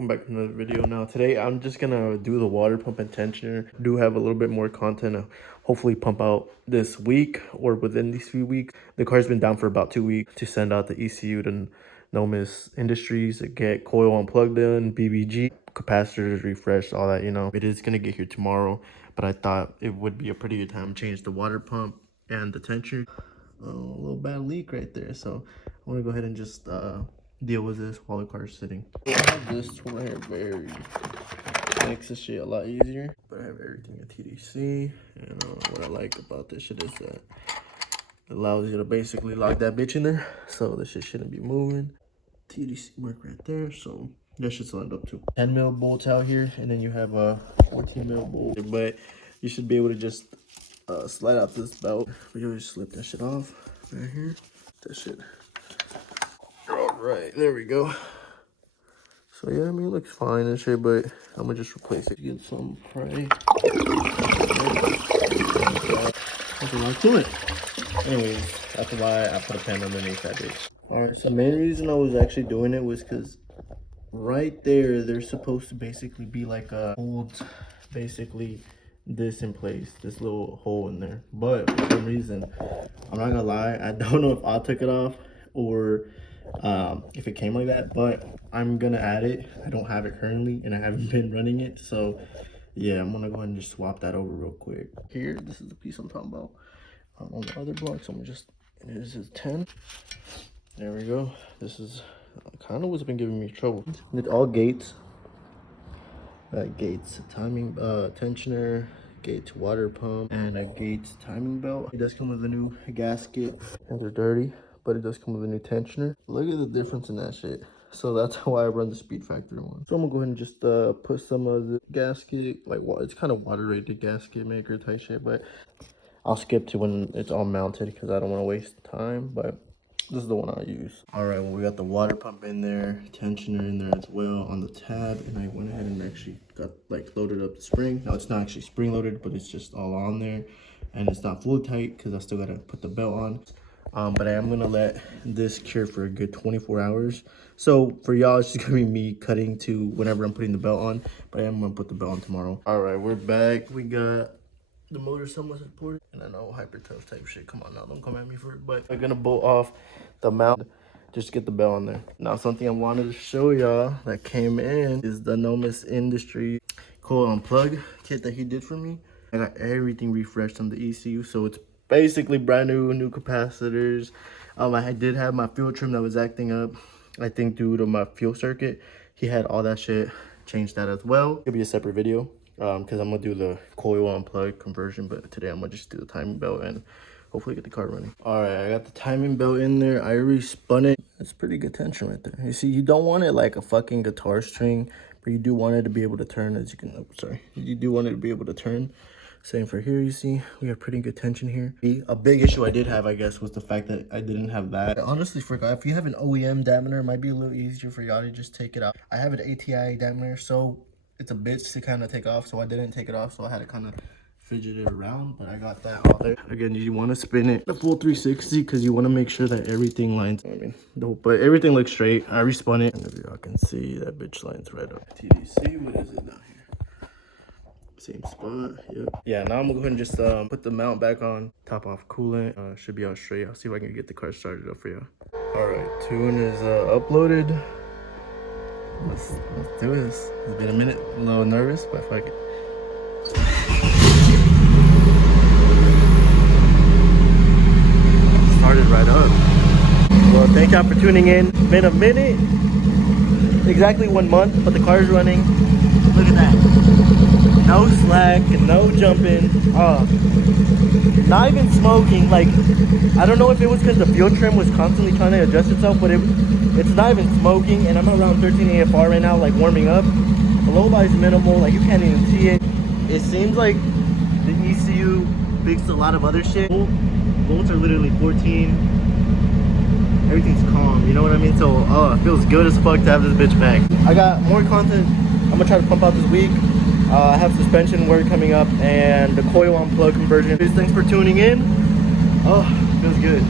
welcome back to another video. Now today I'm just gonna do the water pump and tensioner. Do have a little bit more content to hopefully pump out this week or within these few weeks. The car's been down for about 2 weeks to send out the ECU to Nomis Industries to get coil unplugged in, BBG, capacitors refreshed, all that, you know. It is gonna get here tomorrow, but I thought it would be a pretty good time to change the water pump and the tensioner. A little bad leak right there, so I want to go ahead and just deal with this while the car's sitting. I have this one here very makes this shit a lot easier, but I have everything at TDC, and what I like about this shit is that it allows you to basically lock that bitch in there, so this shit shouldn't be moving. TDC mark right there, so that shit's lined up too. 10 mil bolts out here, and then you have a 14 mil bolt, but you should be able to just slide out this belt. We always slip that shit off right here. That shit. All right, there we go. So yeah, I mean, it looks fine and shit, but I'm gonna just replace it. Get some pray. There's a lot to it. Anyways, that's why I put a pen underneath that bitch. All right, so the main reason I was actually doing it was because right there, there's supposed to basically be like a hold, basically this in place, this little hole in there, but for some reason, I'm not gonna lie, I don't know if I took it off or if it came like that, but I'm gonna add it. I don't have it currently and I haven't been running it, so yeah, I'm gonna go ahead and just swap that over real quick. Here, this is the piece I'm talking about. On the other block, so I'm just, this is 10. There we go. This is kind of what's been giving me trouble. It's all gates. Gates timing tensioner, gates water pump, and a gates timing belt. It does come with a new gasket. Hands are dirty, but it does come with a new tensioner. Look at the difference in that shit. So that's why I run the speed factor one. So I'm gonna go ahead and just put some of the gasket, like it's kind of water rated gasket maker type shit, but I'll skip to when it's all mounted because I don't want to waste time. But this is the one I use. All right, well, we got the water pump in there, tensioner in there as well on the tab, and I went ahead and actually got like loaded up the spring. Now it's not actually spring loaded, but it's just all on there, and it's not fully tight because I still gotta put the belt on. But I am gonna let this cure for a good 24 hours. So for y'all, it's just gonna be me cutting to whenever I'm putting the belt on, but I am gonna put the belt on tomorrow. All right, we're back. We got the motor somewhat supported, and I know hyper tough type shit. Come on now, don't come at me for it. But I'm gonna bolt off the mount just to get the bell on there. Now, something I wanted to show y'all that came in is the Nomis Industry coil unplug kit that he did for me. I got everything refreshed on the ECU, so it's basically brand new capacitors. I did have my fuel trim that was acting up, I think due to my fuel circuit. He had all that shit, changed that as well. It'll be a separate video because I'm gonna do the coil unplug conversion, but today I'm gonna just do the timing belt and hopefully get the car running. All right, I got the timing belt in there. I re-spun it. It's pretty good tension right there. You see, you don't want it like a fucking guitar string, but you do want it to be able to turn, as you can, oh, sorry. You do want it to be able to turn. Same for here, you see, we have pretty good tension here. A big issue I did have, I guess, was the fact that I didn't have that. I honestly forgot, if you have an OEM dampener, it might be a little easier for y'all to just take it out. I have an ATI dampener, so it's a bitch to kind of take off, so I didn't take it off, so I had to kind of fidget it around, but I got that all there. Again, you want to spin it the full 360 because you want to make sure that everything lines. I mean, dope, but everything looks straight. I respun it, and if y'all can see, that bitch lines right up. TDC, what is it down here? Same spot. Yep. Yeah, now I'm gonna go ahead and just put the mount back on, top off coolant. Should be all straight. I'll see if I can get the car started up for you. All right, tune is uploaded. Let's do this. It's been a minute, a little nervous, but fuck it. Started right up. Well, thank y'all for tuning in. Been a minute, exactly 1 month, but the car's running. Look at that. No slack, no jumping. Not even smoking. Like, I don't know if it was because the fuel trim was constantly trying to adjust itself, but it's not even smoking, and I'm around 13 AFR right now, like warming up. The low lie is minimal, like you can't even see it. It seems like the ECU fixed a lot of other shit. Volts are literally 14. Everything's calm, you know what I mean? So, it feels good as fuck to have this bitch back. I got more content I'm gonna try to pump out this week. I have suspension work coming up and the coil unplug conversion. Thanks for tuning in. Oh, feels good.